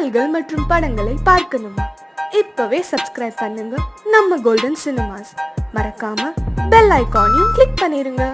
பாடல்கள் மற்றும் படங்களை பார்க்கணுமா? இப்பவே சப்ஸ்கிரைப் பண்ணுங்க நம்ம கோல்டன் சினிமாஸ். மறக்காம பெல் ஐகானையும் கிளிக் பண்ணிருங்க.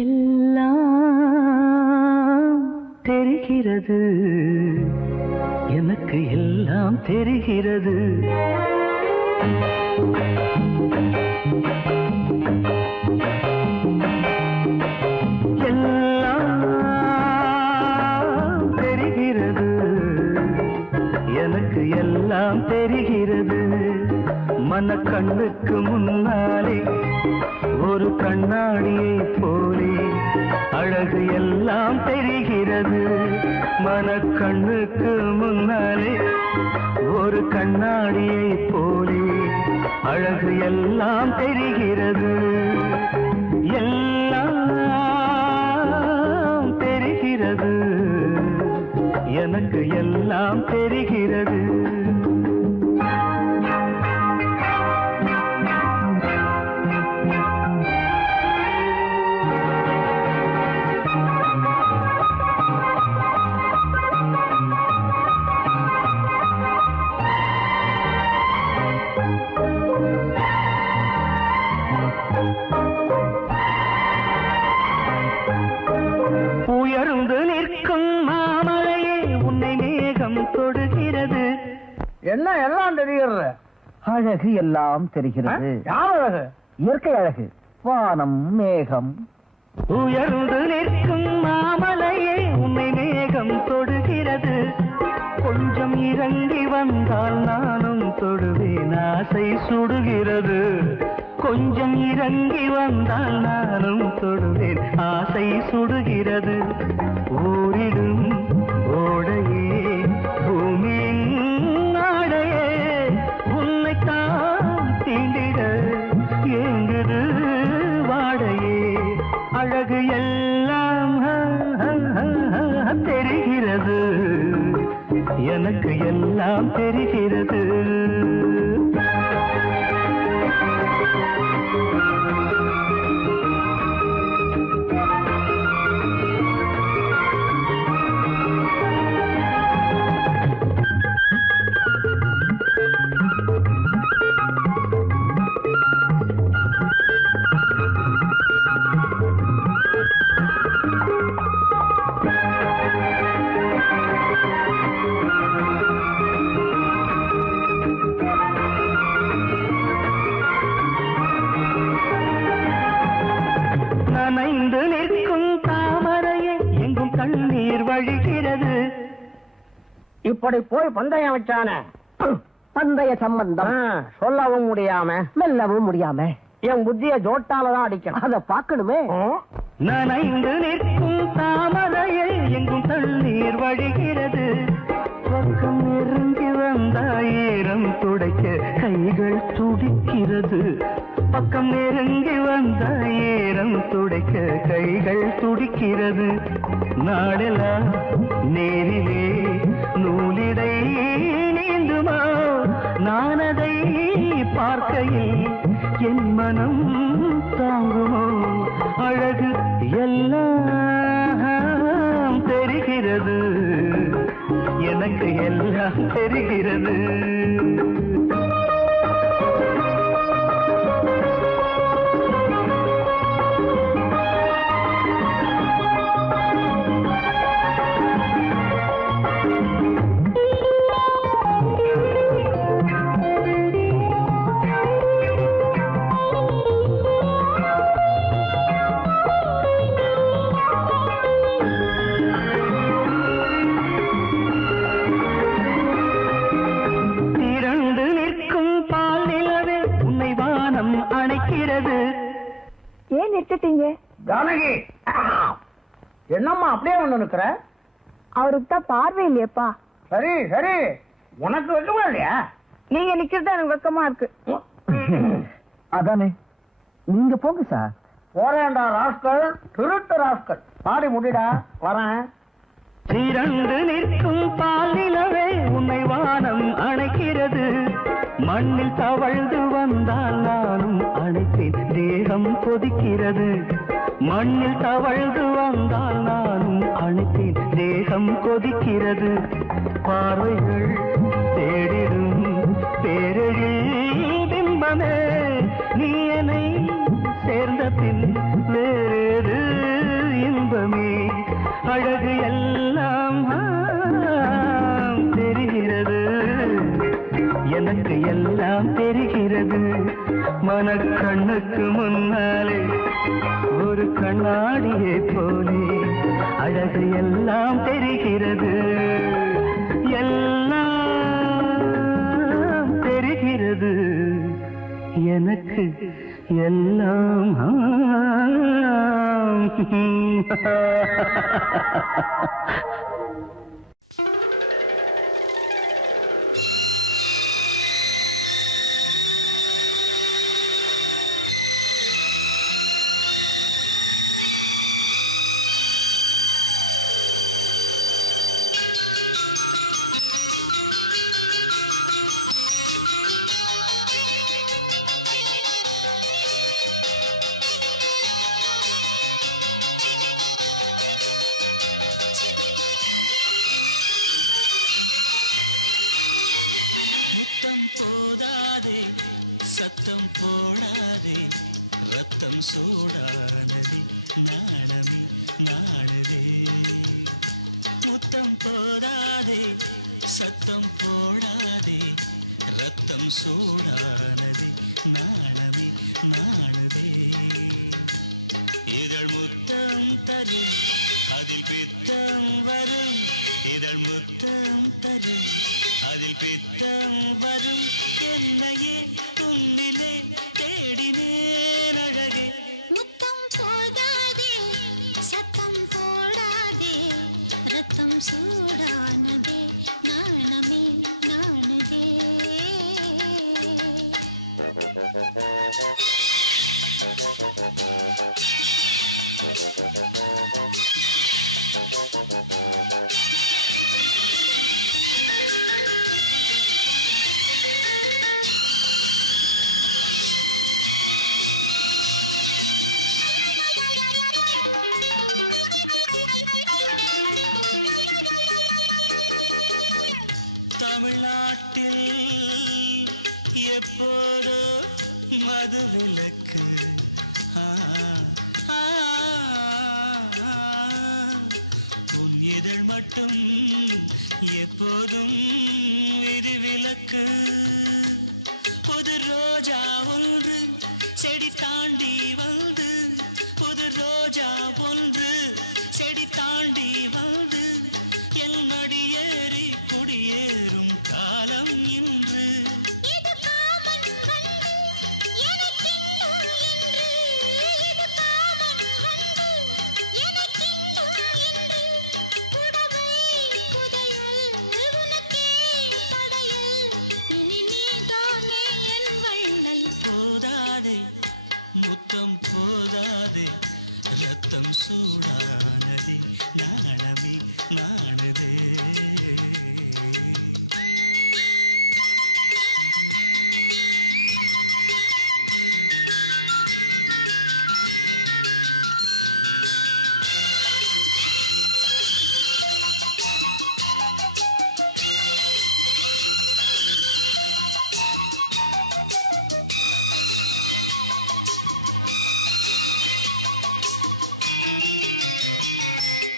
எல்லாம் தெரிகிறது, எனக்கு எல்லாம் தெரிகிறது. எல்லாம் தெரிகிறது, எனக்கு எல்லாம் தெரிகிறது. மனக்கண்ணுக்கு முன்னாலே ஒரு கண்ணாடியை போலே அழகு எல்லாம் தெரிகிறது. மனக்கண்ணுக்கு முன்னாலே ஒரு கண்ணாடியை போலே அழகு எல்லாம் தெரிகிறது. எல்லாம் தெரிகிறது, எனக்கு எல்லாம் தெரிகிறது. உயர்ந்து நிற்கும் மாமலையே உன்னை மேகம் தொடுகிறது. என்ன எல்லாம் தெரிகிறது? அழகு எல்லாம் தெரிகிறது. யார் அழகு? இயற்கை அழகு, வானம், மேகம். உயர்ந்து நிற்கும் மாமலையே உன்னை மேகம் தொடுகிறது. கொஞ்சம் இறங்கி வந்தால் நானும் தொடுவேன், ஆசை சுடுகிறது. கொஞ்சம் இறங்கி வந்தால் நானும் தொடுவேன், ஆசை சுடுகிறது. ஊரிடும் ஓடையே பூமியின் நாடையே உன்னைத்தான் தீண்டிட ஏங்குது வாடையே. அழகு எல்லாம் தெரிகிறது, எனக்கு எல்லாம் தெரிகிறது. நனைந்து நிற்கும் தாமரையை எங்கும் தண்ணீர் வழிகிறது. இப்படி போய் பந்தயம் வச்சானே, பந்தய சம்பந்தம் சொல்லவும் முடியாம மெல்லவும் முடியாம என் புத்திய ஜோட்டாலதான் அடிக்கணும். அத பாக்கணுமே. நனைந்து நிற்கும் தாமரையை எங்கும் தண்ணீர் வழிகிறது. பக்கம் நெருங்கி வந்தாயிரம் துடைக்க கைகள் துடிக்கிறது. பக்கம் நெருங்கி வந்தாயிரம் துடைக்க கைகள் துடிக்கிறது. நாடெல்லாம் நேரிலே நூலிடை நீந்துமா, நான் அதை பார்க்கையில் என் மனம் தாங்குமோ. அழகு எல்லாம் தெரிகிறது, எனக்கு எல்லாம் தெரிகிறது. ஏன் நிறுத்திட்டீங்க? ஜானகி, என்னம்மா அப்படியே ஒண்ணு நிக்கிற? அவருக்கு தான் பார்வை இல்லையப்பா. சரி சரி, உனக்கு வைக்கமா இல்லையா? நீங்க நிக்கிறது எனக்கு வெக்கமா இருக்கு. அதானே, நீங்க போங்க சார். போறேன்டா ராஸ்கல், திருட்டு ராஸ்கல். பாடி முடிடா, வரேன். திரண்டு நிற்கும் பாலிலவே உன்னை வானம் அணைக்கிறது. மண்ணில் தவழ்ந்து வந்தால் நானும் அணைப்பேன், தேகம் கொதிக்கிறது. மண்ணில் தவழ்ந்து வந்தால் நானும் அணைப்பேன், தேகம் கொதிக்கிறது. பார்வைகள் தேடிடும் பேரெழில் பிம்பமே, நீ என்னை சேர்ந்த பின் வேறு இன்பமே. அழகு எல்லாம் தெரிகிறது, எனக்கு எல்லாம் தெரிகிறது. மனக்கண்ணுக்கு முன்னாலே ஒரு கண்ணாடியை போலே அழகு எல்லாம் தெரிகிறது, எல்லாம் தெரிகிறது. எனக்கு எல்லாம் முத்தம் போதாதே, சத்தம் போடாதே, ரத்தம் சூடானதே, நாணமே நாணுதே. முத்தம் போதாதே, சத்தம் போடாதே, ரத்தம் சூடானதே, நாணமே நாணுதே. இதழ் முத்தம் தரும், அதில் பித்தம் வரும். இதழ் முத்தம் தரும், அதில் பித்தம் வரும். என்னையே துன்னிலே தேடினேன் அழகே. முத்தம் போதாதே, சத்தம் போடாதே, ரத்தம் சூடானதே, நாணமே நாணுதே. தமிழ்நாட்டில் எப்போதோ மதுவிலக்கு. உன் இதழ் மட்டும் எப்போதும் விதிவிலக்கு. புது ரோஜா ஒன்று செடி தாண்டி வந்து, புது ரோஜா ஒன்று செடி தாண்டி வந்து என் மடியேறி குடியேறும் காலம் இன்று. இது காமன் வந்து எனக்கின்னும் இன்று, இது காமன் வந்து எனக்கின்னும் இன்று. புடவை புதையல் உனக்கே படையல், இனி நீதானே என் வள்ளல். போதாதே முத்தம் போதாதே, ரத்தம் சூடானதே, நாணமே நாணுதே.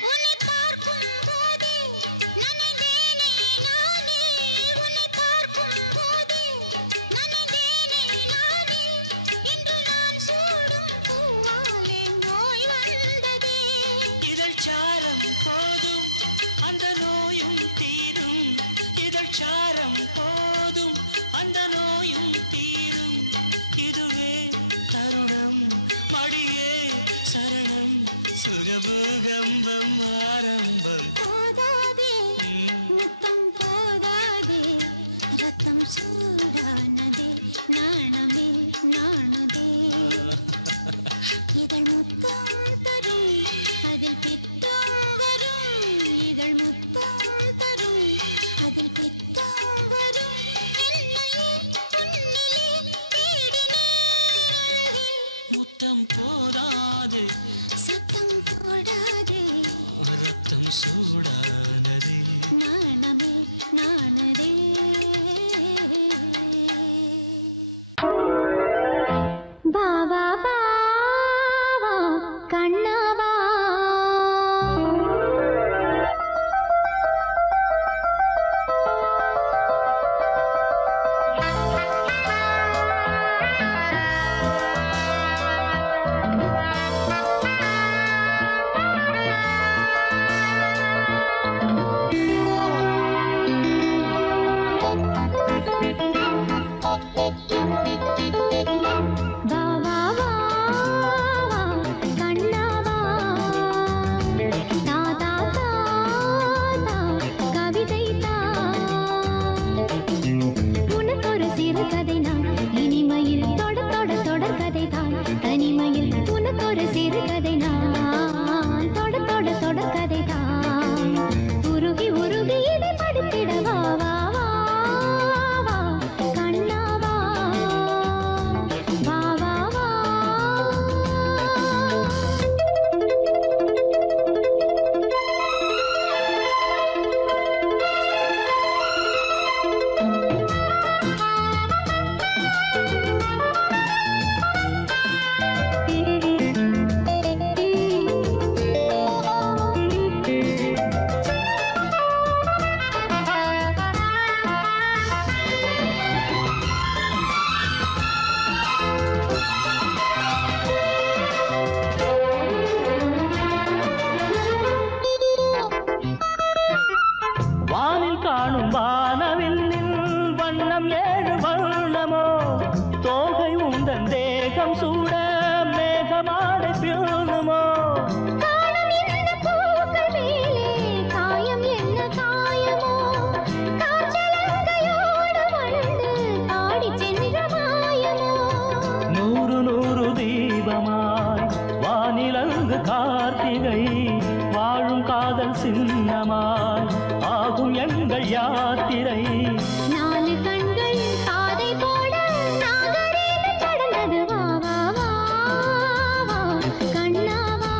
உன்னை பார்க்கும் போதே சூடானதே நாணமே நாணுதே இதழ் முத்தம் தரும் அதில் பித்தம் வரும் இதழ் முத்தம் தரும் அதில் பித்தம் வரும் என்னையே உன்னிலே தேடினேன் முத்தம் போதாது சத்தம் போடாதே ரத்தம் சூடானதே நாணமே நாணுதே பாவா பாவா கண்ணாவா கார்த்திகை வாழும் காதல் சின்னமாய் ஆகும் எங்கள் யாத்திரை. நாலு கண்கள் பாதை போட நாகரீகம் கடந்தது. வா வா வா வா கண்ணாவா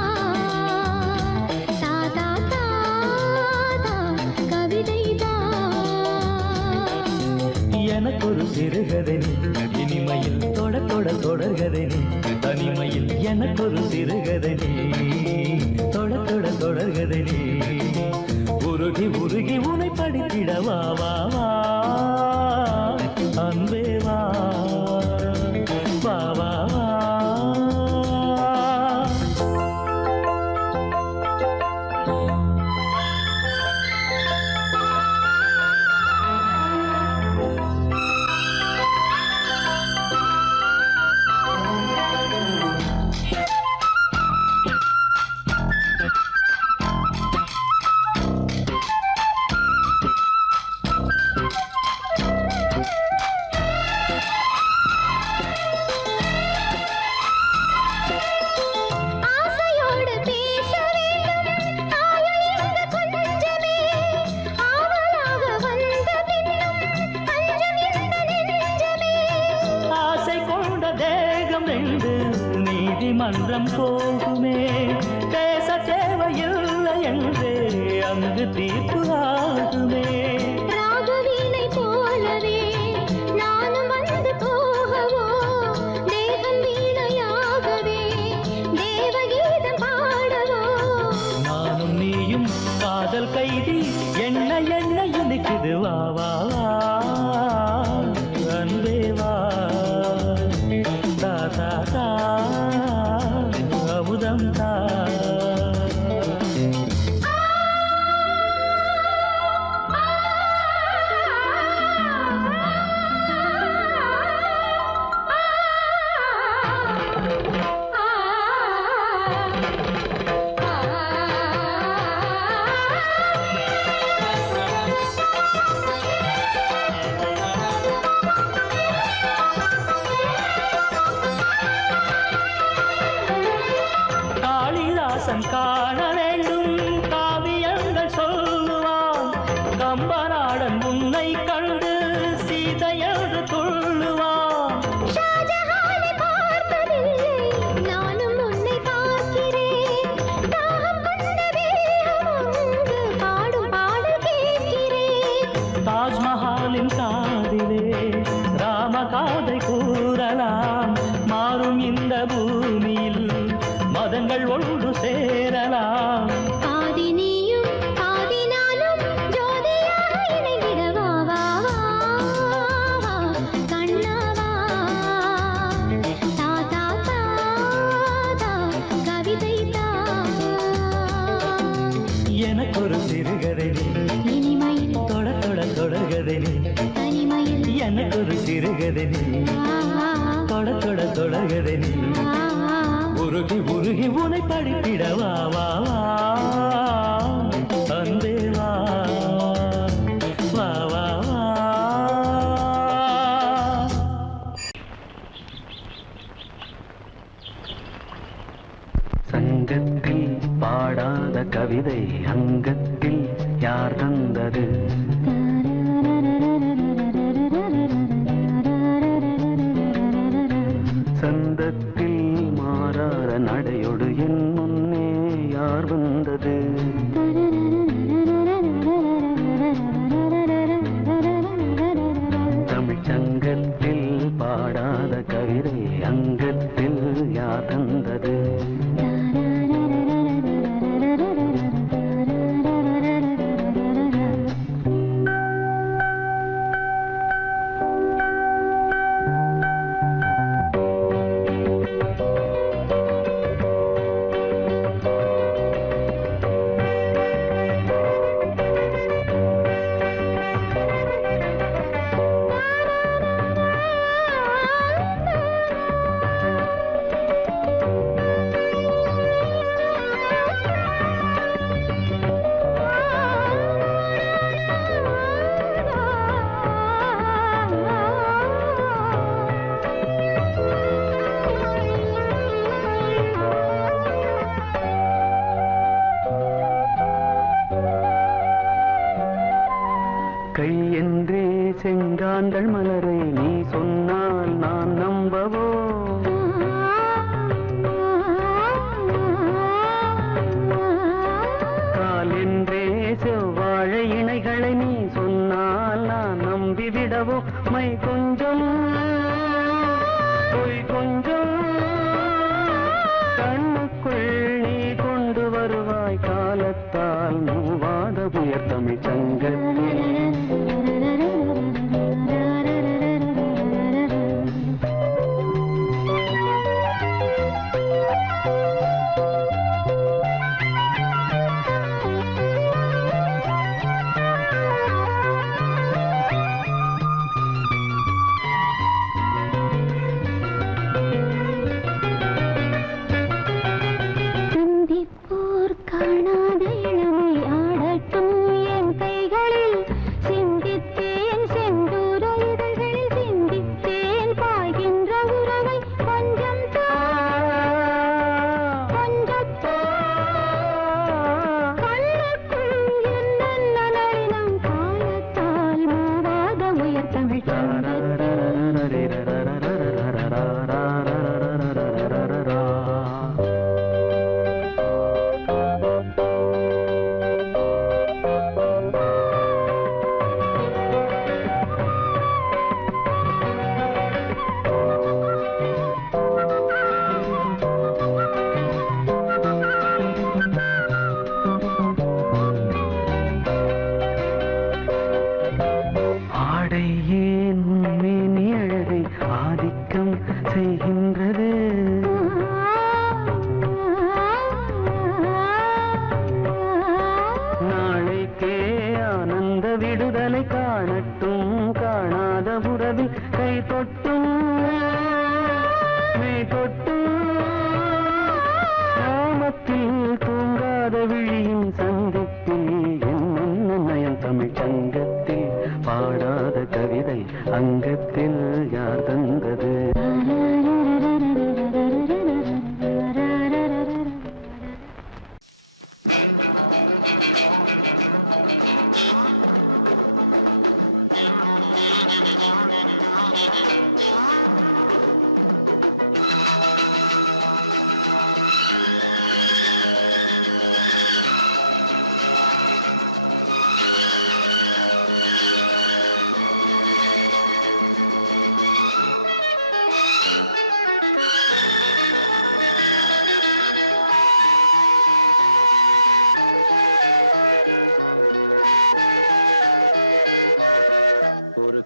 தாதா தாதா கவிதை எனக்கொரு சிறுகதை இனிமையில் தொட தொட தொடர்கதை தனிமையில் எனக்கொரு சிறுகதை தொட தொட தொடர்கதை உருகி உருகி உனை படித்திட வா வா வா அன்பே வா வா வா வா. நீதிமன்றம் போகுமே பேச தேவையில்லை என்றே அங்கு தீர்ப்பு ஆகுமே. ராகவீனை போலவே நானும் வந்து போகவோ தேவன் வீணையாகவே தேவகீதம் பாடவோ. நானும் நீயும் காதல் கைதி என்ன என்ன இனிக்குது வா வா வா அன்பே வா தாதா தா அமுதம் தா. சிறுகதை நீ தொட தொட தொடகதை நீ உருகி உருகி உனை படித்திட வா வா வா அன்பே வா வா வா வா. சங்கத்தில் பாடாத கவிதை அங்கத்தில் யார் தந்தது சந்தத்தில் மாறாத நடையோடு என் முன்னே யார் வந்தது தமிழ் சங்கத்தில் பாடாத கவிதை அங்கத்தில் யார் தந்தது கை என்றே செங்காந்தள் மலரை நீ சொன்னால் நான் நம்பவோ கால் என்றே செவ்வாழை இணைகளை நீ சொன்னால் நான் நம்பிவிடவோ மை கொஞ்சம் பொய் கொஞ்சம் கண்ணுக்குள் நீ கொண்டு வருவாய் காலத்தால் மூவாத புயர் தமிழ் சங்கத்தில் சிந்திப்போர் காணாத இளமை ஆடட்டும் என் கைகளில் சிந்தித்தேன் செந்தூர இதழ்களில் சிந்தித்தேன் பாய்கின்ற உறவை கொஞ்சம் கொஞ்சம் கண்ணுக்குள் என்ன நளினம் காலத்தால் மூவாத உயர் தமிழ் ஆடை ஏன் உண்மை அழகை ஆதிக்கம் செய்கின்றது நாளைக்கே ஆனந்த விடுதலை காணட்டும் காணாத உறவில் கை தொட்டும் மெய் தொட்டும் கிராமத்தில் தூங்காத விழியின் சந்திப்பில் என்ன நயம் தமிழ் சங்கத்தில் பாடாத கவிதை அங்கத்தில் யார் தந்தது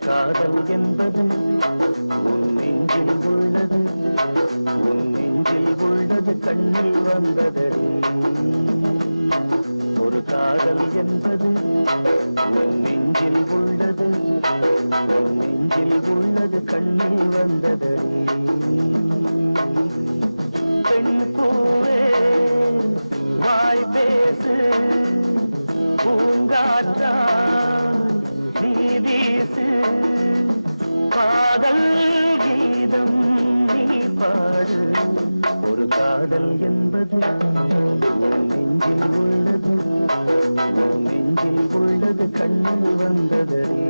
காதல் என்பது உன் நெஞ்சில் உள்ளது, உன் நெஞ்சில் உள்ளது கண்ணில் வந்ததடி. ஒரு காதல் என்பது உன் நெஞ்சில் உள்ளது, உன் நெஞ்சில் நெஞ்சில் உள்ளது கண்ணில் வந்ததடி பெண் பூவே வாய் பேசு பூங்காற்றா நீ வீசு காதல் கீதம் நீ பாடு ஒரு காதல் என்பது உன் நெஞ்சில் உள்ளது உன் நெஞ்சில் உள்ளது கண்ணில் வந்ததடி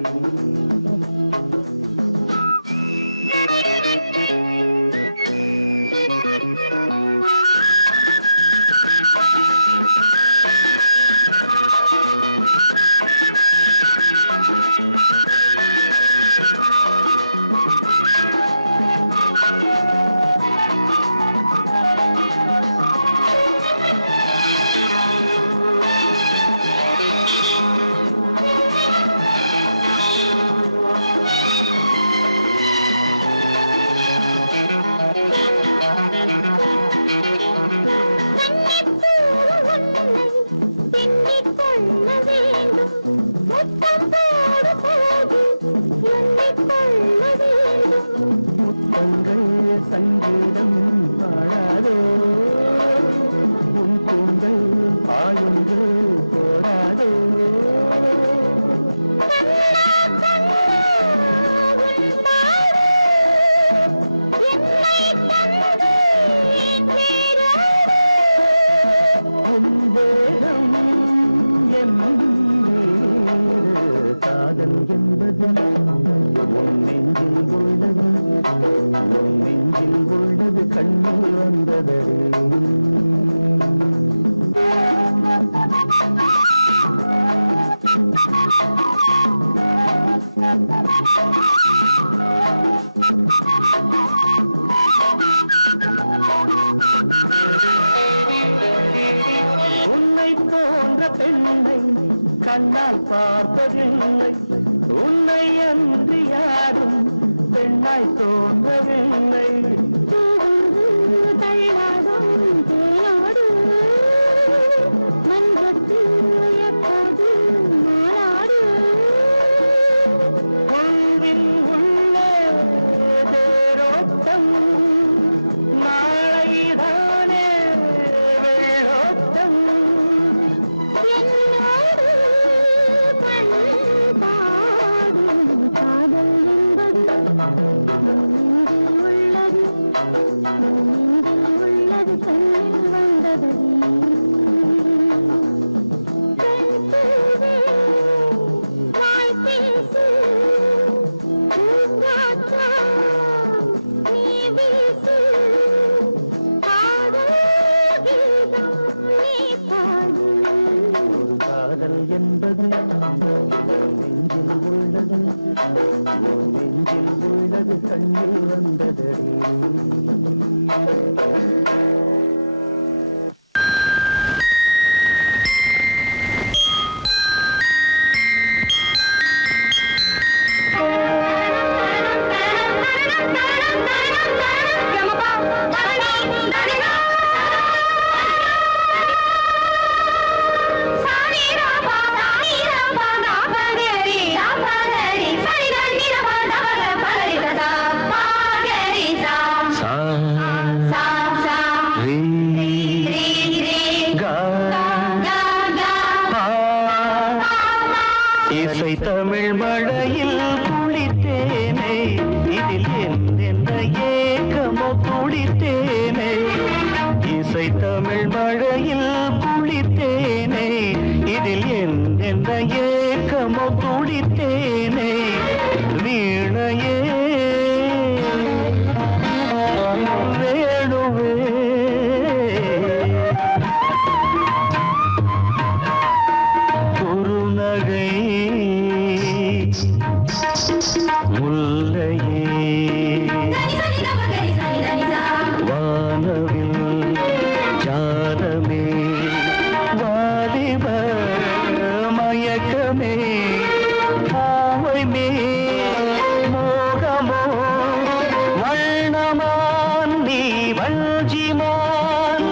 முத்தங்கள் சங்கீதம் பாடாதோ உன் கூந்தல் பாயொன்று போடாதோ உன் தேகம் என் காதல் என்பது உன் நெஞ்சில் உள்ளது உன் நெஞ்சில் உள்ளது கண்ணில் வந்ததே உன்னை போன்ற பெண்ணை கண்ணால் பார்த்ததில்லை உன்னை அன்று யாரும் பெண்ணாய் தோன்றவில்லை தள்ளாடும் தேனாடு மன்றத்தில் எப்போது மாநாடு உள்வின் உள்ளே தேரோட்டம் நாளைதானே வெள்ளோட்டம் என்னோடு கண் பாடும் காதல் என்பது நெஞ்சில் உள்ளது நெஞ்சில் உள்ளது கண்ணில் வந்தது பெண் பூவே வாய் பேசு பூங்காற்றா நீ வீசு காதல் கீதம் நீ பாடு ஒரு காதல் என்பது உன் நெஞ்சில் உள்ளது உன் நெஞ்சில் உள்ளது கண்ணில் வந்ததடி இசை தமிழ் மழையில் குளித்தேனே இதில் எந்த ஏக்கமோ குளித்தேனே இசை தமிழ் மழையில் குளித்தேனே இதில் எந்த ஏக்கமோ குளித்தேனே வீணையே வேணுவே குறுநகை முல்லையே வானவில் ஜாலமே வாலிப மயக்கமே ஆவைமே மோகமோ வண்ணமான் நீ வஞ்சிமான்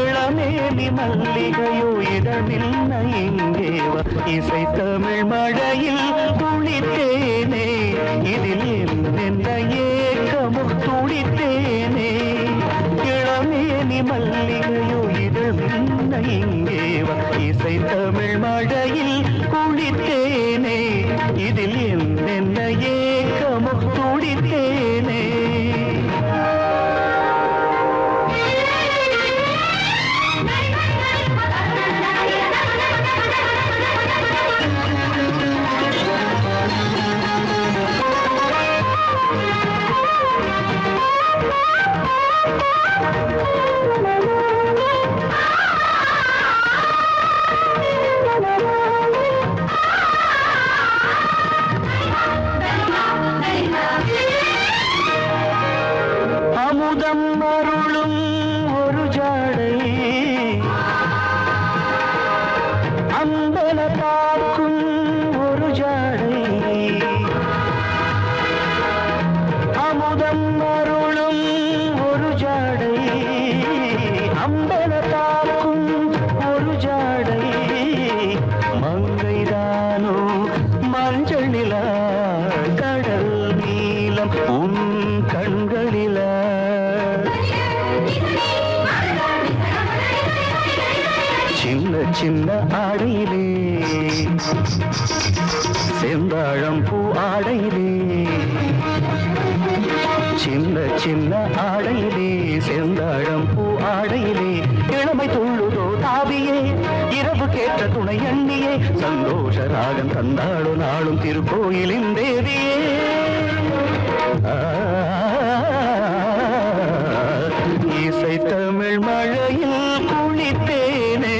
இளமேனி மல்லிகையோ இடமில்ல இங்கேவா இசை தமிழ் மழையில் குளித்தேனே இதில் என்னென்ன ஏக்கமோ துடித்தேனே இளமேனி மல்லிகையோ இது முன்ன இங்கே வா இசை தமிழ் மழையில் குளித்தேனே இதில் என்னென்ன ஏக்கமோ துடித்தேனே அமுதம் அருளும் ஒரு ஜாடை அம்பல பார்க்கும் ஒரு ஜாடை அமுதம் அருளும் ஒரு ஜாடை அம்பல பார்க்கும் ஒரு ஜாடை மங்கைதானோ மஞ்சள் நிலா கடல் நீலம் உன் கண்களிலா சின்ன சின்ன ஆடையிலே செந்தாழம் பூ ஆடையிலே சின்ன சின்ன ஆடையிலே செந்தாழம் பூ ஆடையிலே இளமை துள்ளுதோ தாவியே இரவு கேட்ட துணை எண்ணியே சந்தோஷ ராகம் தந்தாளோ நாளும் திருக்கோயிலின் தேவியே இசை தமிழ் மழையில் குளித்தேனே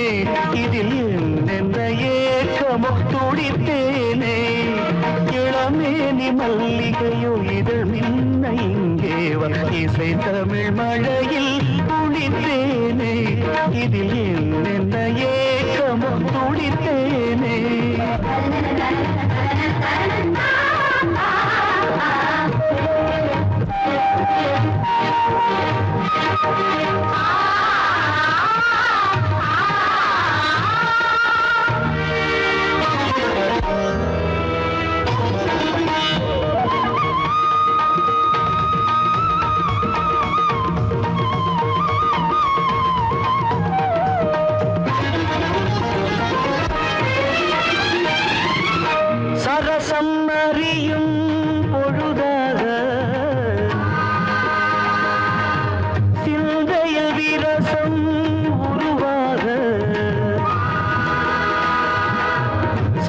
இதில் என்னென்ன ஏக்கமோ துடித்தேனே இளமேனி மல்லிகையோ இதழ் மின்ன இங்கே வா இசை தமிழ் மழையில் குளித்தேனே இதில் என்னென்ன ஏக்கமோ துடித்தேனே சரசம் அறியும் பொழுதாக சிந்தையில் விரசம் உருவாக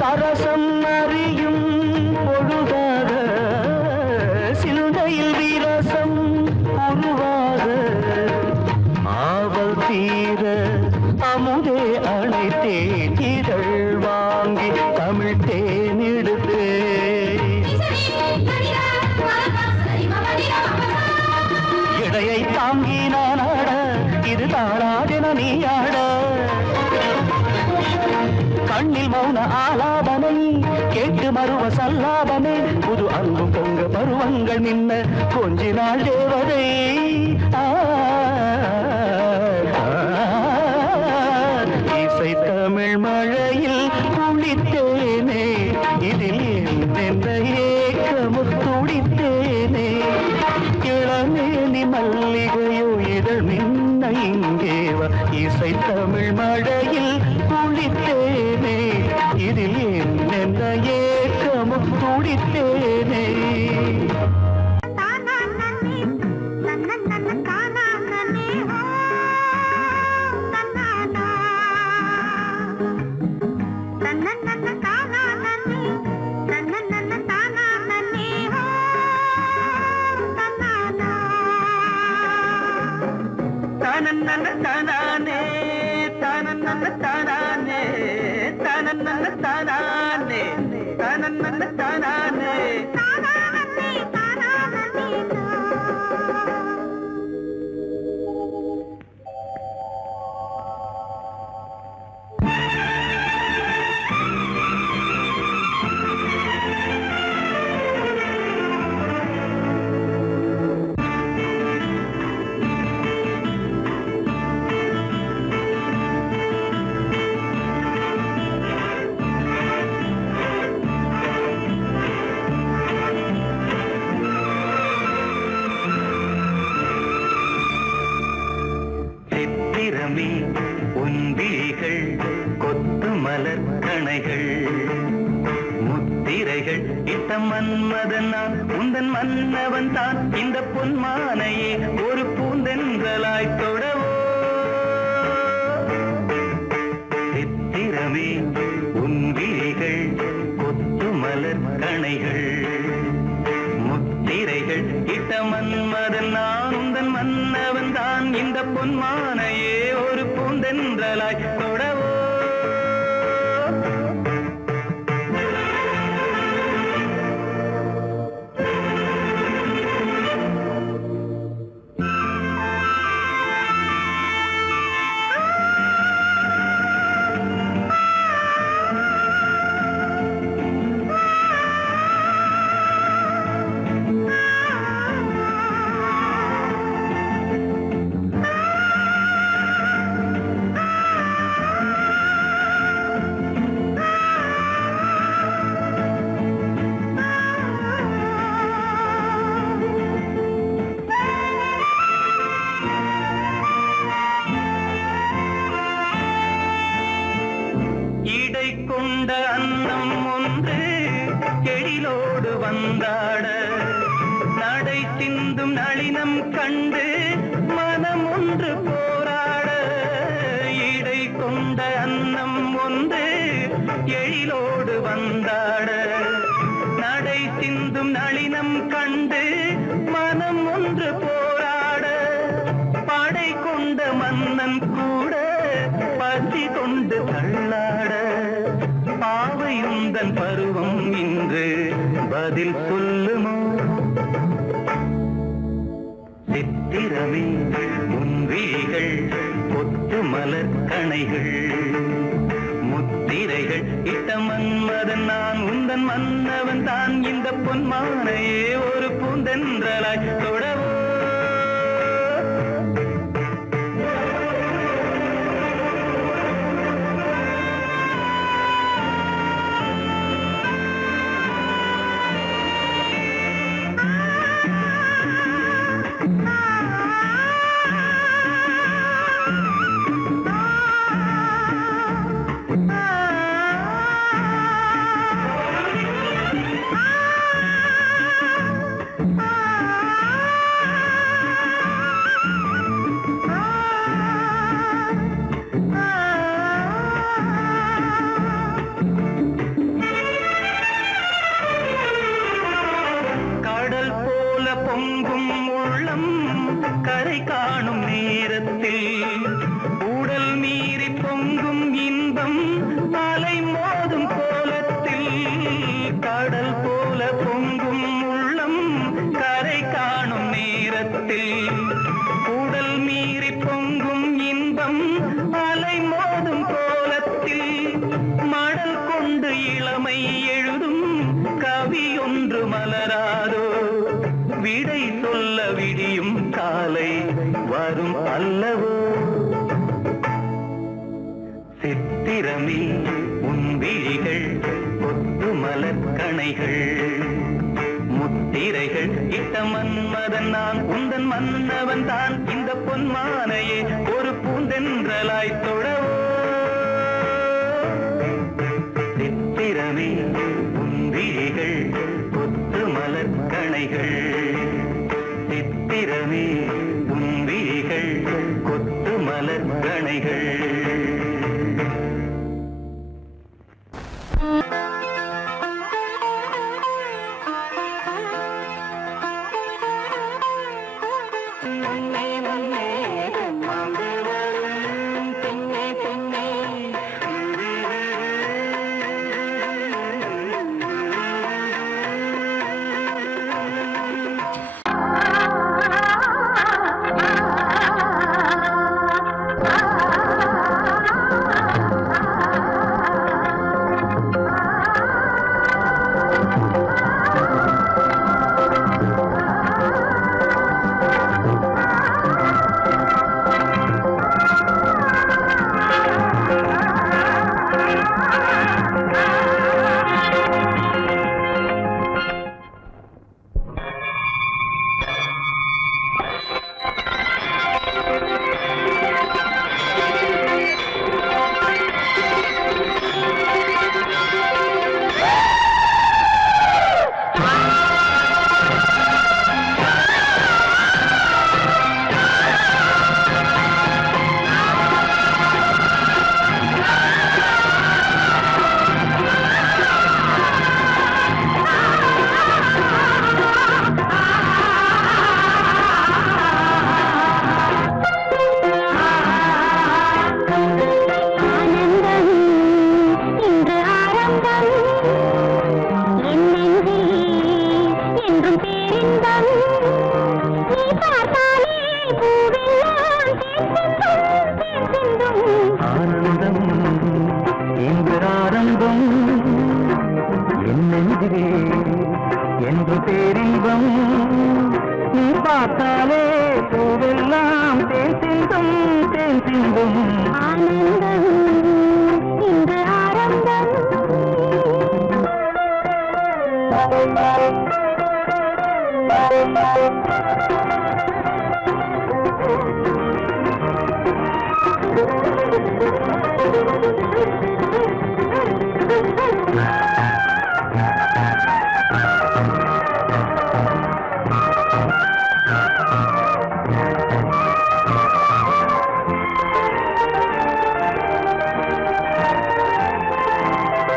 சரசம் அறியும் பொழுதாக சிந்தையில் விரசம் உருவாக ஆவல் தீர அமுதே அணைத்தேன் இதழ் வாங்கி தமிழ் தேனெடுத்து இடையை தாங்கி நான் ஆட இது தாராதென நீ ஆட கண்ணில் மௌன ஆலாபனை கேட்டு மறுவ சல்லாபனை புது அன்பும் பொங்க பருவங்கள் நின்ன கொஞ்ச நாள் தேவதை இசை தமிழ் மழையில் குளித்தேனே இதில் என்னென்ன ஏக்கமோ துடித்தேனே இளமேனி மல்லிகையோ இதழ் மின்ன இங்கே வா இசை தமிழ் மழையில் குளித்தேனே இதில் என்னென்ன ஏக்கமோ துடித்தேனே தானே தானே தானே தானே தானே தானே முன்விழிகள் கொத்து மலர் கணைகள் முத்திரைகள் இட்ட மன்மதன் நான் உந்தன் மன்னவன் தான் இந்த பொன்மானையே ஒரு பூந்தென்றலாய் தொடவோ சித்திரமே உன் விழிகள் கொத்து மலர் கணைகள் முத்திரைகள் இட்ட மன்மதன் நான் உந்தன் மன்னவன் தான் இந்த பொன்மானையே ஒரு பூந்தென்றலாய் தொடவோ கொண்ட அன்னம் ஒன்று எழிலோடு வந்தாட நடை சிந்தும் நளினம் கண்டு மனம் ஒன்று போராட இடை கொண்ட அன்னம் ஒன்று எழிலோடு வந்தாட நடை சிந்தும் நளினம் கண்டு மனம் ஒன்று போராட படை கொண்ட மன்னன் கூட பசி கொண்டு தள்ளாட பாவையுந்தன் பருவம் இன்று பதில் சொல்லுமோ சித்திரமே உன் விழிகள் கொத்து மலர் கணைகள் முத்திரைகள் இட்ட மன்மதன் நான் உந்தன் மன்னவன் தான் இந்த பொன்மானையே ஒரு பூந்தென்றலாய் தொடவோ பொங்கும் உள்ளம் கரை காணும் நேரத்தில் உடல் மீறி பொங்கும் இன்பம் அலை மோதும் கோலத்தில் கடல் போல பொங்கும் உள்ளம் கரை காணும் நேரத்தில் உடல் மீறி பொங்கும் இன்பம் அலை மோதும் கோலத்தில் மடல் கொண்டு இளமை எழுதும் கவி ஒன்று மலராதோ விடை சொல்ல விடியும் காலை வரும் அல்லவோ சித்திரமே உன் விழிகள் கொத்து மலர் கணைகள் முத்திரைகள் இட்ட மன்மதன் நான் உந்தன் மன்னவன் தான் இந்த பொன்மானையே ஒரு பூந்தென்றலாய் தொடவோ சித்திரமே உன் விழிகள் கொத்து மலர் கணைகள் சித்திரமே உன் விழிகள் கொத்து மலர் கணைகள் ஆ பூவெல்லாம் தேன் சிந்தும் தேன் சிந்தும் ஆனந்தம் இன்று ஆரம்பம்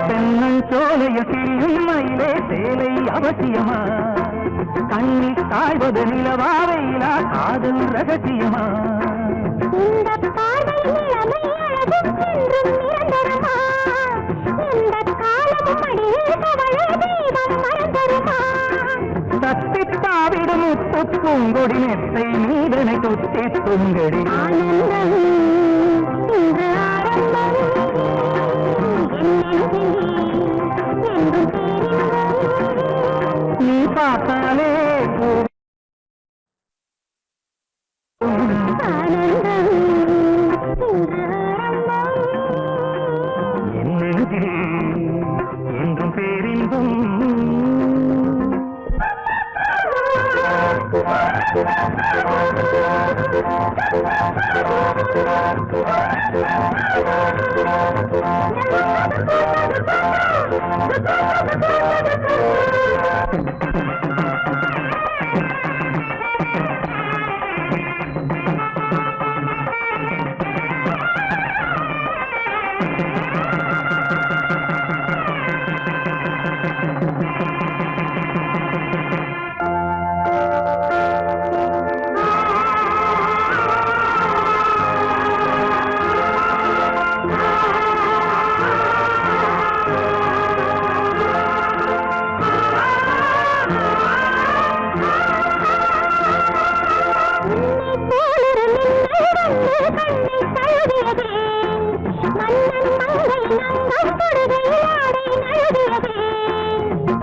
தென்னன் சோலைய சிறியும் மயிலே சேலை அவசியமா கண்ணில் தாழ்வது நிலவா வெயிலா காதல் ரகசியமா இந்த பார்வை இளமை அழகும் என்றும் நிரந்தரமா இந்த காலமும் அடியில் தவழ தெய்வம் மறந்தருமா தத்தித்தாவிடும் முத்து பூங்கொடி நெத்தை நீதனை தொத்தி துங்கடி ஆனந்தம் இன்று ஆரம்பம் என்றும் பேரின்பம் நீ பார்த்தாலே ஆனந்தம் இன்று ஆரம்பம் என் நெஞ்சில் என்றும் பேரின்பம்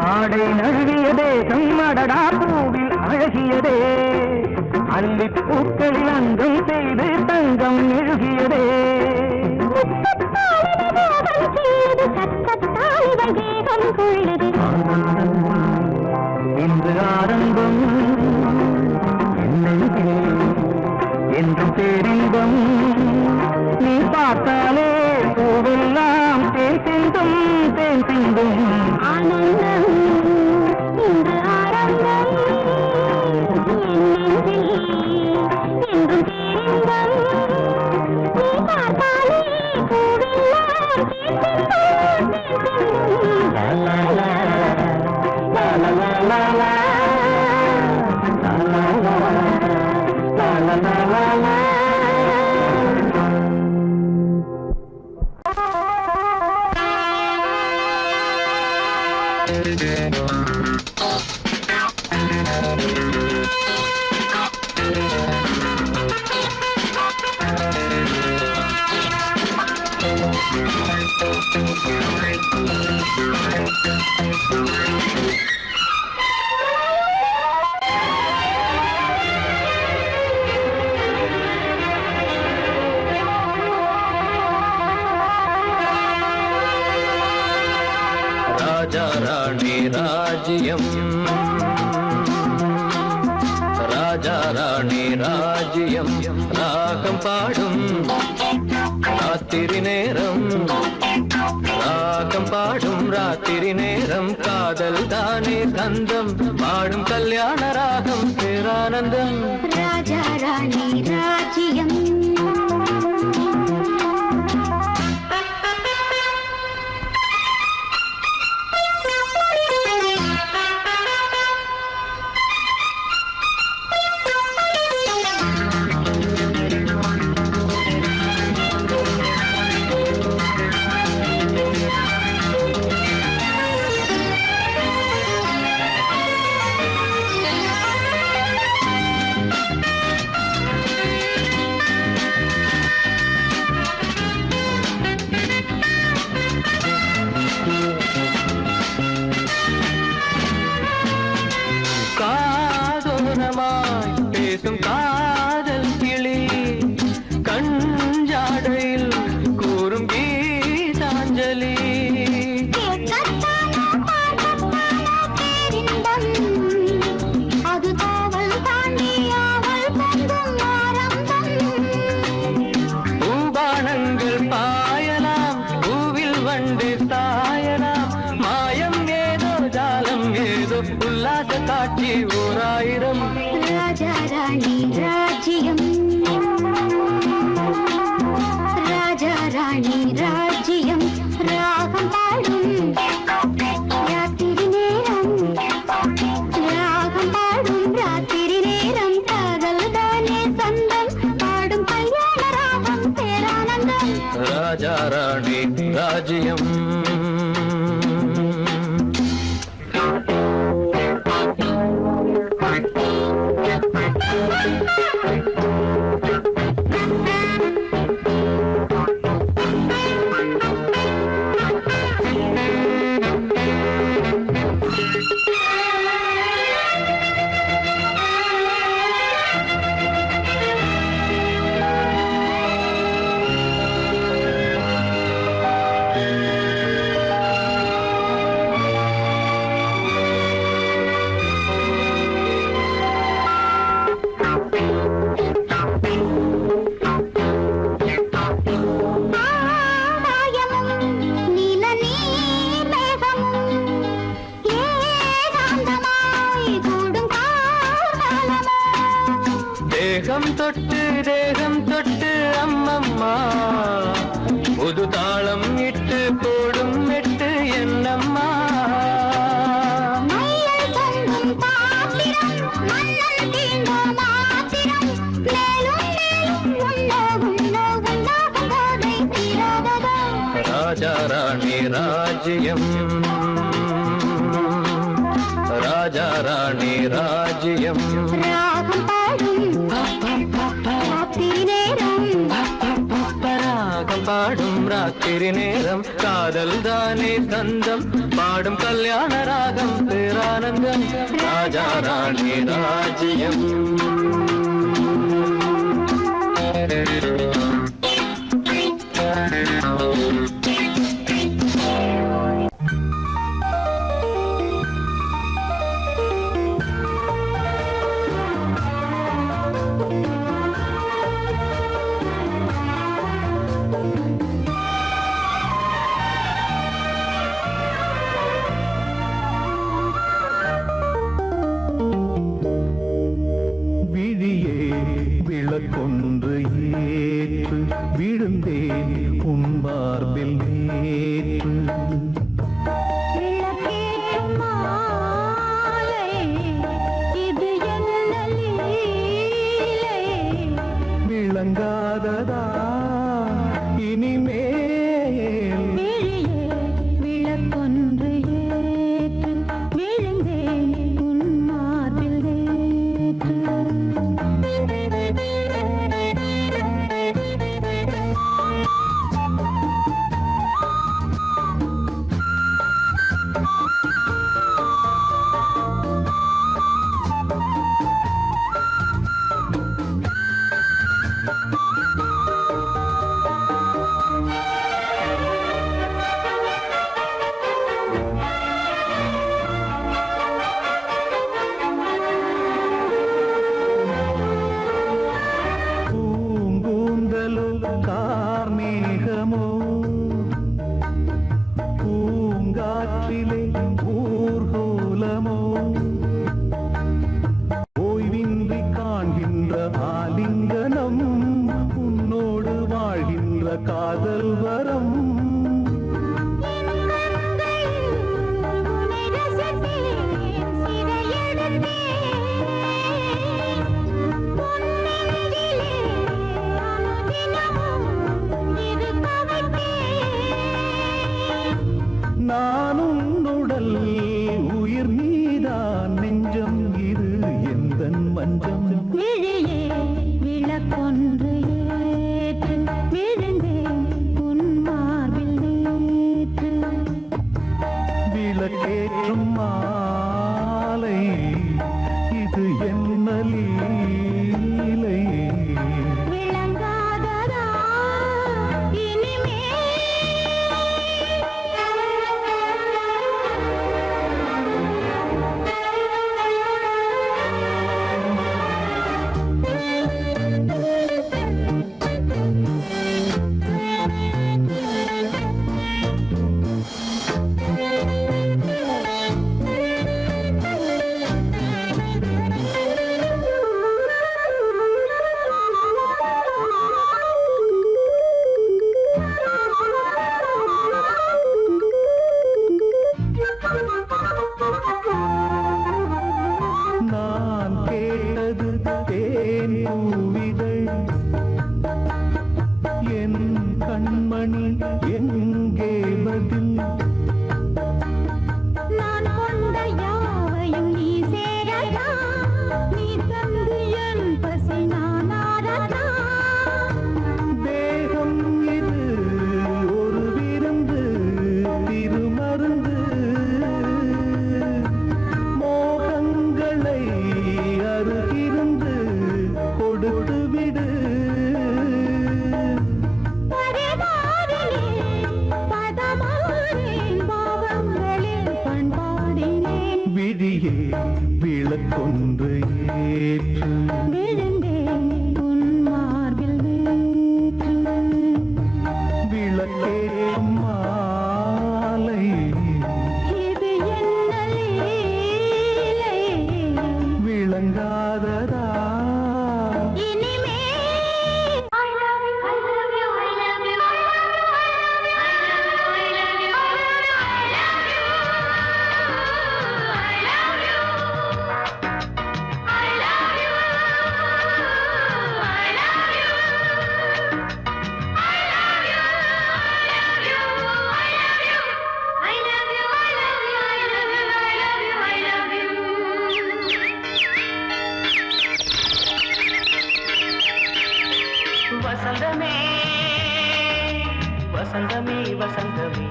ஆடை நழுவியதே செம்மடடா பூவில் அழகியதே அல்லிப் பூக்களில் அங்கம் செய்து தங்கம் எழுகியதே இன்று ஆரம்பம் என்றும் பேரின்பம் நீ பார்த்தாலே பூவெல்லாம் தேன் சிந்தும் தேன் சிந்தும் ஆனந்தம் இன்று ஆரம்பம் என்றும் பேரின்பம் நீ பார்த்தாலே பூவெல்லாம் லா லா லா லா லா லா லா லா லா லா லா லா. ராஜா ராணி ராஜ்யம் ராஜா ராணி ராஜ்யம் ராகம் பாடும் ராத்திரி நேரம் ராகம் பாடும் ராத்திரி நேரம் காதல் தானே கந்தம் பாடும் கல்யாண ராகம் பேரானந்தம் ராஜா ராணி ராஜ்யம் காதோரமாய் பேசும் ராஜ்யம் தேகம் தொட்டு அம்மம்மா புது தாளம் இட்டு போடும் மெட்டு என்னம்மா ராஜா ராணி ராஜ்யம் ராஜா ராணி ராஜ்யம் ராகம் பாடும் ராத்திரி நேரம் காதல் தானே தந்தம் பாடும் கல்யாண ராகம் பேரானந்தம் ராஜா ராணி ராஜ்யம் விளக்கொன்று ஏற்று விழுந்தேன் உன் மார்பில் நேற்று விளங்காததா இனிமேல் விளக்கொன்று ஏற்று விழுந்தேன் உன் மார்பில் நேற்று கார்மேகமோ பூங்காற்றிலே ஊர்கோலமோ ஓய்வின்றி காண்கின்ற ஆலிங்கனம் உன்னோடு வாழ்கின்ற காதல் வரம் நான் உன்னுடல் உயிர் நீதான் நெஞ்சம் இது எந்தன் மஞ்சம் விழியே விளக்கொன்று ஏற்று விழுந்தேன் உன் மார்பில் நேற்று விளக்கேற்றும் மாலை இது என்ன லீலை விளங்காததா இனிமே விழுந்தேன் உன் மார்பில் நேற்று விளக்கேற்றும் மாலை இது என்ன லீலை விளங்காததா இனிமே I love you, I love you, I love you, I love you, I love you, I love you, I love you, I love you, I love you, I love you, வசந்தமே வசந்தமே வசந்தமே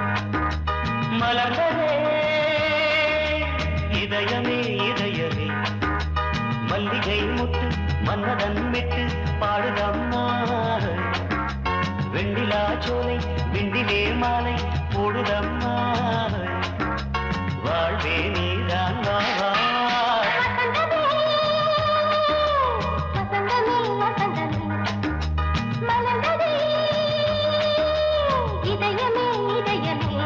மலர்ந்ததே இதயமே இதயமே மல்லிகை முட்டு மன்னதன் விட்டு பாடுதம்மா வெண்ணிலா சோலை விண்டிலே மாலை போடுதம்மா வாழ்வே நீதான் வா இதயமே இதயமே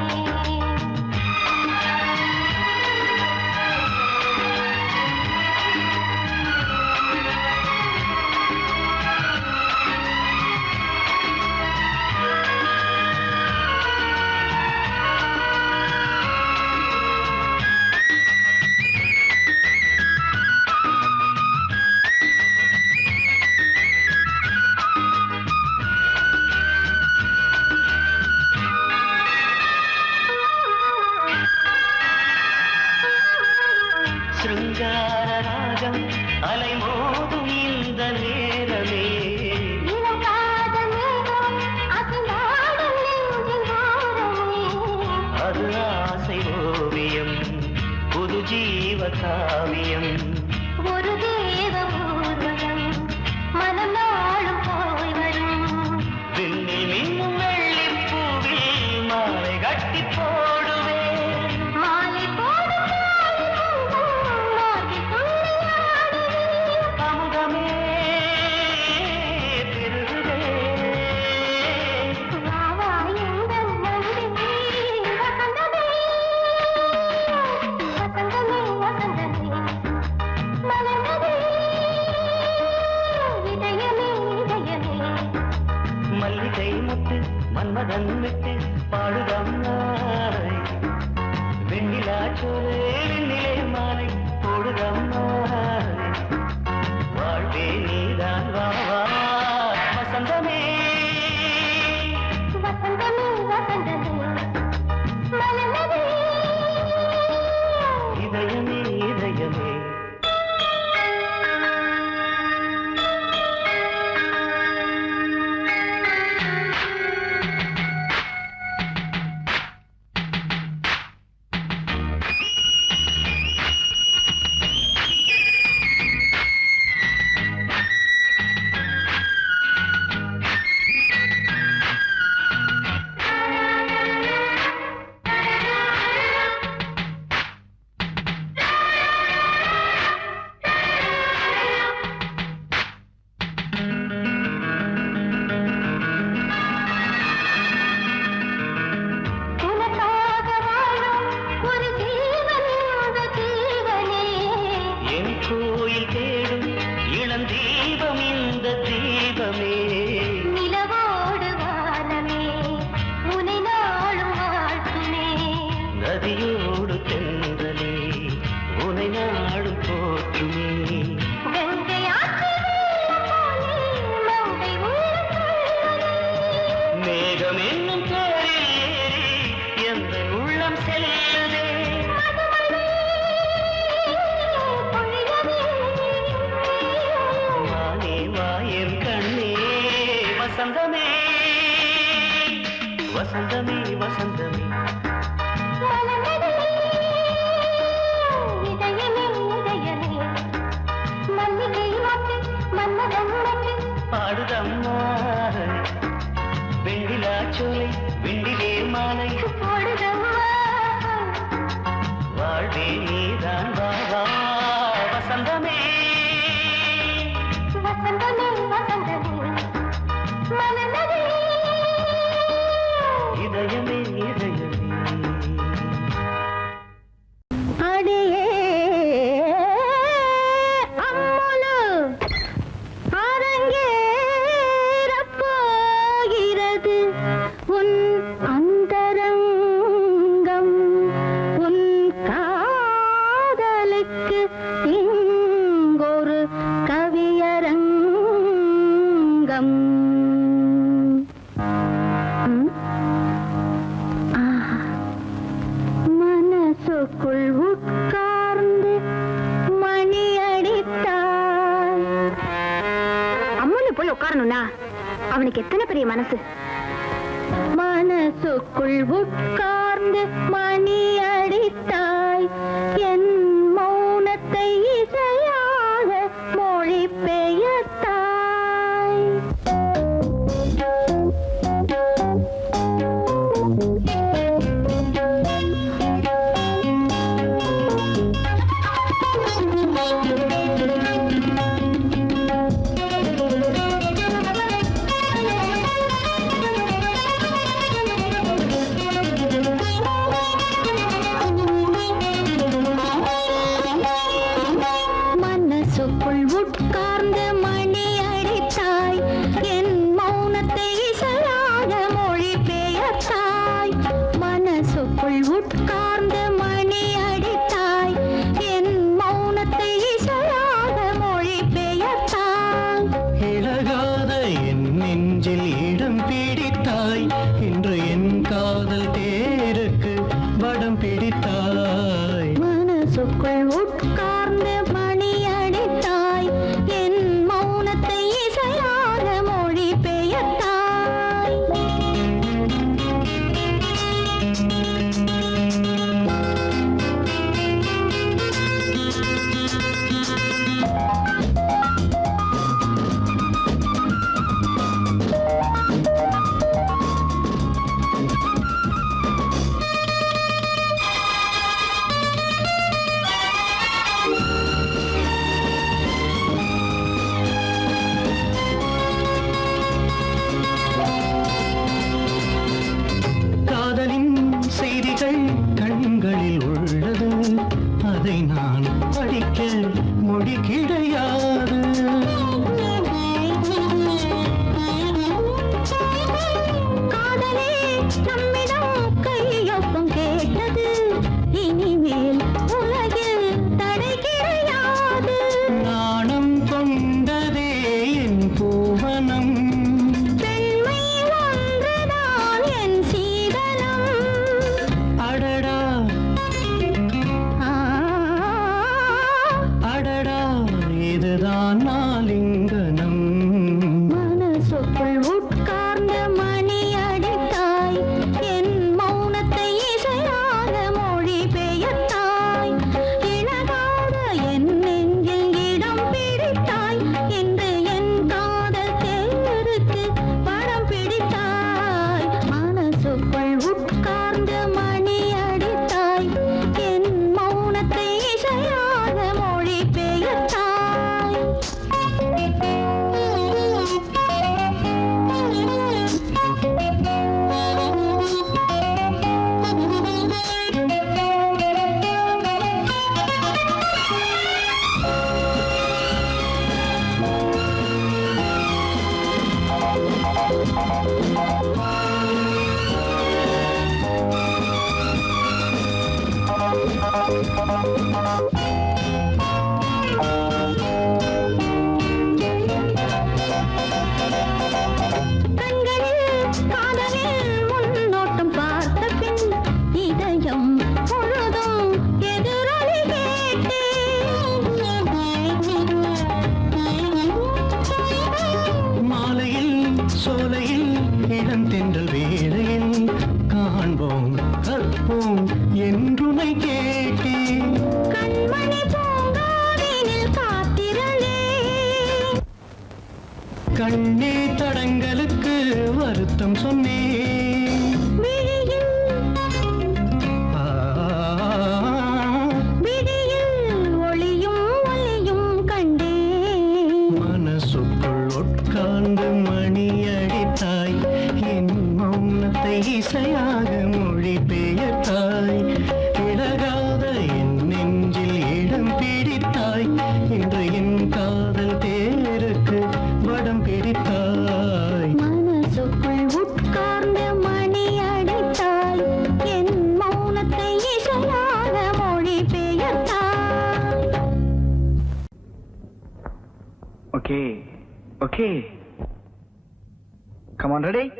சிருங்கார ராகம் அலைமோதும் இந்த நேரமே அது ஆசை ஓவியம் புது ஜீவ காவியம் ஒரு தேவ ஊர்வலம் மனம் நாளும் போய் வரும் விண்ணில் மின்னும் வெள்ளிப் பூவில் மாலை கட்டி போடுவேன் மாலை போடும் மார்பில் துள்ளியாடுவேன் அமுதமே திருகுதே வா வா எங்கள் நந்தினி வசந்தமே வசந்தமே வசந்தமே மலர்ந்ததே இதயமே இதயமே மல்லிகை முட்டு மன்மதன் விட்டு பாடுதம்மா வெண்ணிலா சோலை வெண்ணிலே மாலை போடுதம்மா வாழ்வே நீதான் வா வசந்தமே வசந்தமே வசந்தமே மலர்ந்ததே இதயமே இதயமே உனக்காக வாழும் ஒரு ஜீவன் இந்த ஜீவனே என் கோயில் தேடும் இளம் தீபம் இந்த தீபமே நிலவோடு வானமே உனை நாளும் வாழ்த்துமே நதியோடு தென்றலே உனை நாடும் போற்றுமே கங்கை ஆற்றில் போலே மங்கை உள்ளம் கொள்ளுதே. மேகம் என்னும் பேரில் ஏறி எந்த உள்ளம் செல்லுதே மதுமழை பொழியவே. வானே வாயன் கண்ணே வசந்தமே வசந்தமே வசந்தமே மலர்ந்ததே இதயமே இதயமே மல்லிகை மொட்டு மன்மதன் மொட்டு பாடுதம்மா வெண்ணிலா சோலை வெண்டிலே மாலை போடுதம்மா வாழ்வே நீதான் வா வசந்தமே மனசுக்குள் உட்கார்ந்து மணி அடித்தாய். அம்முன்னு போய் உட்காரணும்னா அவனுக்கு எத்தனை பெரிய மனசு. மனசுக்குள் உட்கார்ந்து மணி அடித்தாய். என் மௌனத்தை இசையாக மொழி பெயர்த்தாய். மனசுக்குள் உட்கார்ந்து மணி அடித்தாய். என் மௌனத்தை இசையாக மொழி பெயர்த்தாய். மனசுக்குள் உட்கார்ந்து மணி அடித்தாய். என் மௌனத்தை இசையாக மொழி பெயர்த்தாய். இழகாத என் நெஞ்சில் இடம் பிடித்தாய். இன்று என் காதல் தேருக்கு வடம் பிடித்தாய். மனசுக்குள் உட்கார்ந்து மணி அடித்தாய். என் மௌனத்தை இசையாக மொழி பெயர்த்தாய். காதலின் செய்திகள் கண்களில் உள்ளது. அதை நான் படிக்க மொழி கிடையாது. காதலே நம்மிடம் கையொப்பம் கேட்டது. இனிமேல் உலகில் தடை கிடையாது. நாணம் கொண்டதே என் பூவனம். பெண்மை ஒன்றுதான் என் சீதனம். அடடா ஆ, அடடா இதுதான் நாலிங்கனம். மனசுக்குள் உட்கார்ந்து மணி அடித்தாய். என் மௌனத்தை இசையாக மொழி பெயர்த்தாய். இழகாத என் நெஞ்சில் இடம் பிடித்தாய். இன்று என் காதல் தேருக்கு படம் பிடித்தாய். மனசுக்குள் உட்கார்ந்து மணி அடித்தாய். என் மௌனத்தை இசையாக மொழி பெயர்த்தாய். கண்களில் காதலில் முன்னோட்டம் பார்த்த பின் இதயம் முழுதும் எதிரொலி கேட்டேன். மாலையில் சோலையில் இளம் தென்றல் வேளையில் காண்போம் கற்போம் என்றுனை கேட்டேன். கண்மணி பூங்காவினில் காத்திரளே. கண்ணே தடங்களுக்கு வருத்தம் சொன்னேன். விழியில் ஆ, விழியில் ஒளியும் ஒளியும் கண்டேன். மனசுக்குள் உட்கார்ந்து மணி அடித்தாய். என் மௌனத்தை இசையாக மொழி பெயர்த்தாய். இழகாத என் நெஞ்சில் இடம் பிடித்தாய். இன்று என் காதல் தேருக்கு வடம் பிடித்தாய். மனசுக்குள் உட்கார்ந்து மணி அடித்தாய். என் மௌனத்தை இசையாக மொழி பெயர்த்தாய். Okay okay Come on, ready?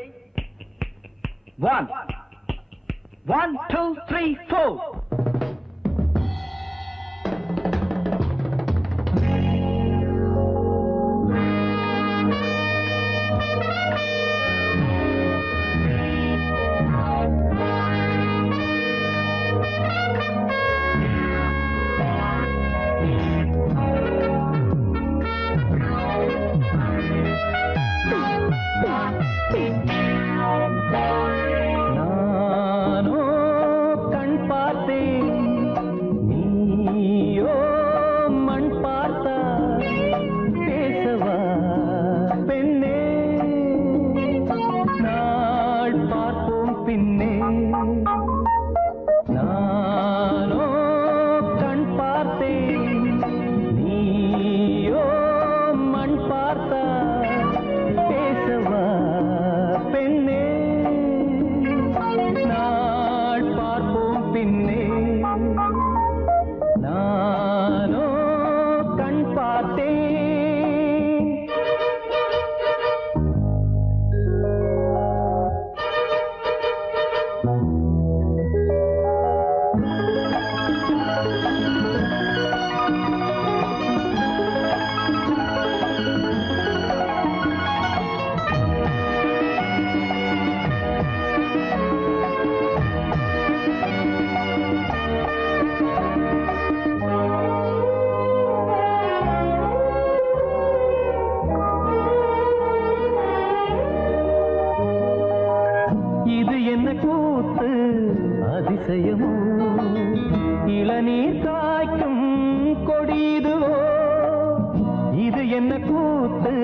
1, 2, 3, 4. நானோ கண் பார்த்தேன், நீயோ மண் பார்த்தா, பேசவா பெண்ணே, நாள் பார்ப்போம் பின்னே. நானோ கண் பார்த்தேன், நீயோ மண் பார்த்தா, பேசவா பெண்ணே, நாள் பார்ப்போம் பின்னே. நானோ கண் பார்த்தேன். இது என்ன கூத்து அதிசயமோ, இளநீர் காய்க்கும் கொடிதுவோ. இது என்ன கூத்து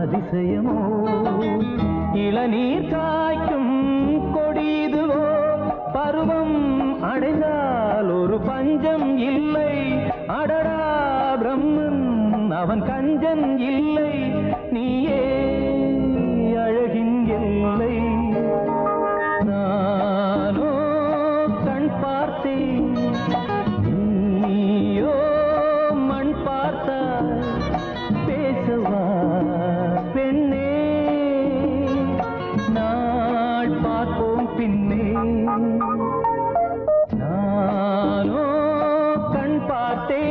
அதிசயமோ, இளநீர் காய்க்கும் கொடிதுவோ. பருவம் அடைந்தால் ஒரு பஞ்சம் இல்லை, அடடா பிரம்மன் அவன் கஞ்சன் இல்லை. நீயே அழகின் எல்லை. நானோ கண் பார்த்தேன், நீயோ மண் பார்த்தா, பேசவா பெண்ணே, நாள் பார்ப்போம் பின்னே. நானோ கண் பார்த்தேன்.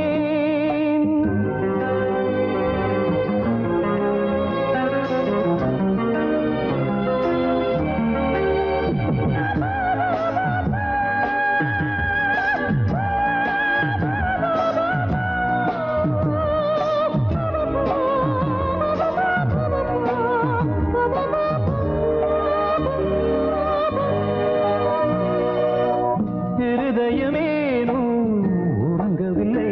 இருதயமேனோ உறங்கவில்லை,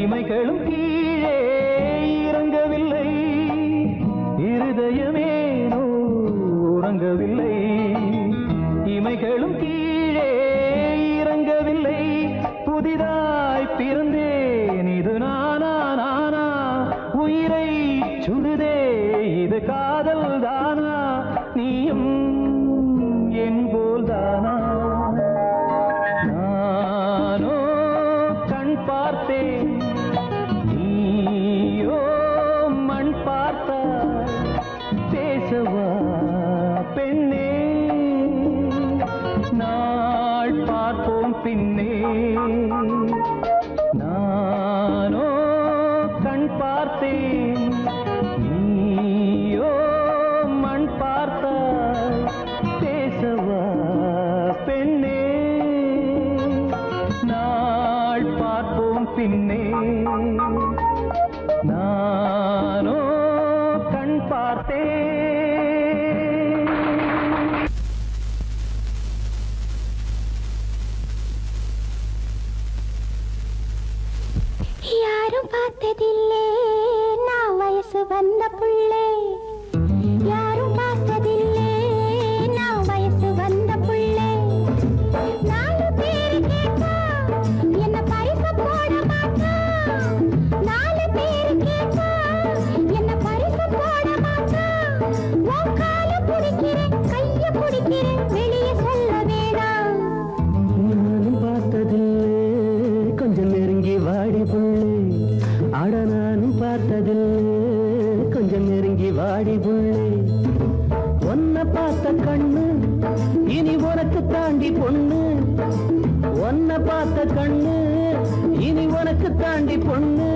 இமைகளும் கீழே இறங்கவில்லை. இருதயமேனோ உறங்கவில்லை, இமைகளும் கீழே இறங்கவில்லை. புதிதாய் பிறந்தேன், இது நானா நானா, உயிரை சுடுதே இது காதல் தானா, நீயும் என் போல் தானா. நானோ கண் பார்த்தேன், நீயோ மண் பார்த்தா, பேசவா பெண்ணே, நாள் பார்ப்போம் பின்னே. நானோ கண் பார்த்தேன், நீயோ மண் பார்த்தா, பேசவா பெண்ணே, நாள் பார்ப்போம் பின்னே. நானோ கண் பார்த்தேன். யாரும் பார்த்ததில்லே நான் வயசு வந்த புள்ளே, யாரும் பார்த்ததில்லே நான் வயசு வந்த புள்ளே. 4 பேரு கேட்டா என்ன பரிசு போட மாட்டா, 4 பேரு கேட்டா என்ன பரிசு போட மாட்டா. உன் கால பிடிக்கிறேன், கைய பிடிக்கிறேன், வெளியே சொல்ல வேணாம். நானும் பார்த்ததில்லை, கொஞ்சம் நெருங்கி வாடி புள்ளே. அட நானும் பார்த்ததில்லை, கொஞ்சம் கொஞ்சம் நெருங்கி வாடி புள்ளே ஒன்ன பார்த்த கண்ணு இனி உனக்கு தாண்டி பொண்ணு ஒன்ன பார்த்த கண்ணு இனி உனக்கு தாண்டி பொண்ணு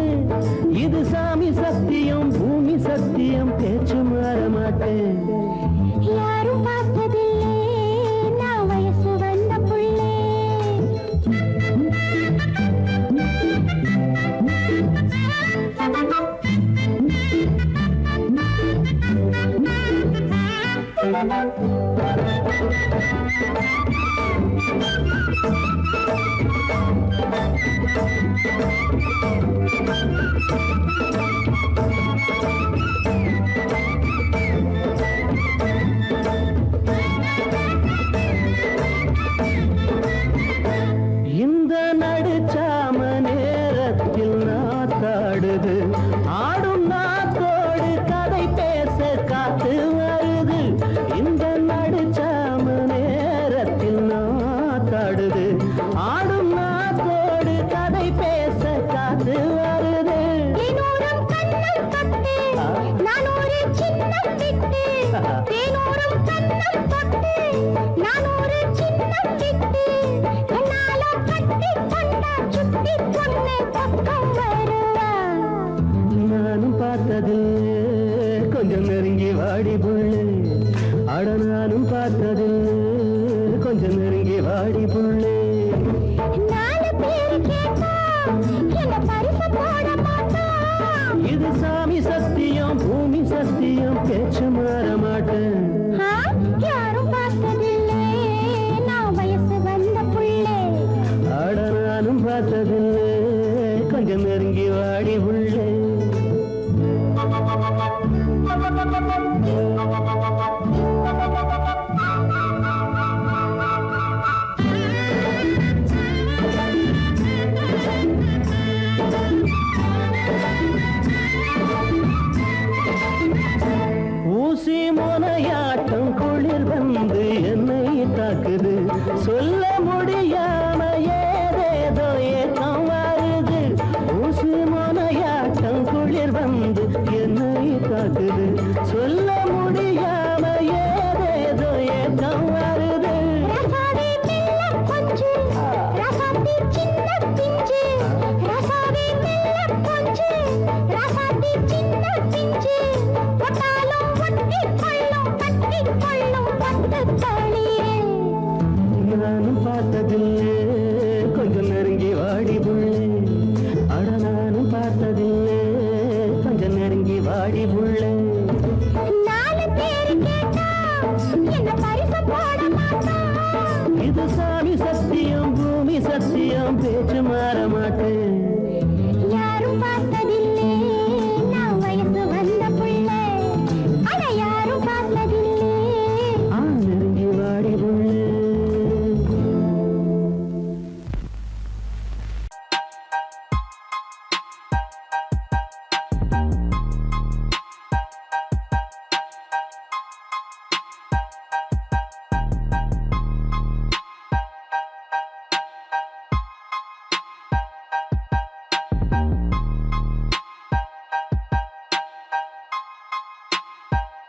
இது சாமி சத்தியம் பூமி சத்தியம் பேச்சு மாற மாட்டேன் யாரும் பார்த்ததில்லை நான் வயசு வந்த புள்ளே இந்த நடுச்சாம நேரத்தில் நாத்தாடுது ஆடும் நாத்தோடு கதை பேச காத்து வருது இந்த நடுச்சாம நேரத்தில் நாத்தாடுது ஆடும் நாத்தோடு கதை பேச காத்து வருது தேனூரும் கண்ணம் தொட்டு நான் ஒரு சின்னம் விட்டு தேனூரும் கண்ணம் தொட்டு நான் ஒரு சின்னம் விட்டு என்னாலும் கட்டி கொண்டா சுட்டி பொண்ணு பக்கம் வருவா நானும் பார்த்தது கொஞ்சம் நெருங்கி வாடி புள்ளு அட நானும் பார்த்தது கொஞ்சம் நெருங்கி வாடி புள்ளு நாலு பேரு கேட்டா என்ன பரிசு போட மாட்டோம் இது சாமி சத்தியம் பூமி சத்தியம் பேச்சு மாற மாட்டேன் யாரும் பார்த்ததில்லை நான் வயசு வந்த புள்ளே ஆட நானும் பார்த்ததில்லை கொஞ்சம் நெருங்கி வாடி புள்ளே ஊசி முனையாட்டம் குளிர் வந்து என்னை தாக்குது சொல்ல முடியாம ஏதேதோ ஏக்கம் வருது ஊசி முனையாட்டம் குளிர் வந்து என்னை தாக்குது சொல்ல முடியாம ஏதேதோ ஏக்கம் வருது ரசாவே மெல்ல கொஞ்சு ரசாத்தி சின்ன பிஞ்சு ரசாவே மெல்ல கொஞ்சு ரசாத்தி சின்ன பிஞ்சு ஒட்டாலும் ஒட்டி கொள்ளும் கட்டி கொள்ளும் பட்டு தளியே நானும் பார்த்ததில்லை கொஞ்சம் நெருங்கி வாடி புள்ளே அட நானும் பார்த்ததில்லை கொஞ்சம் நெருங்கி வாடி புள்ளே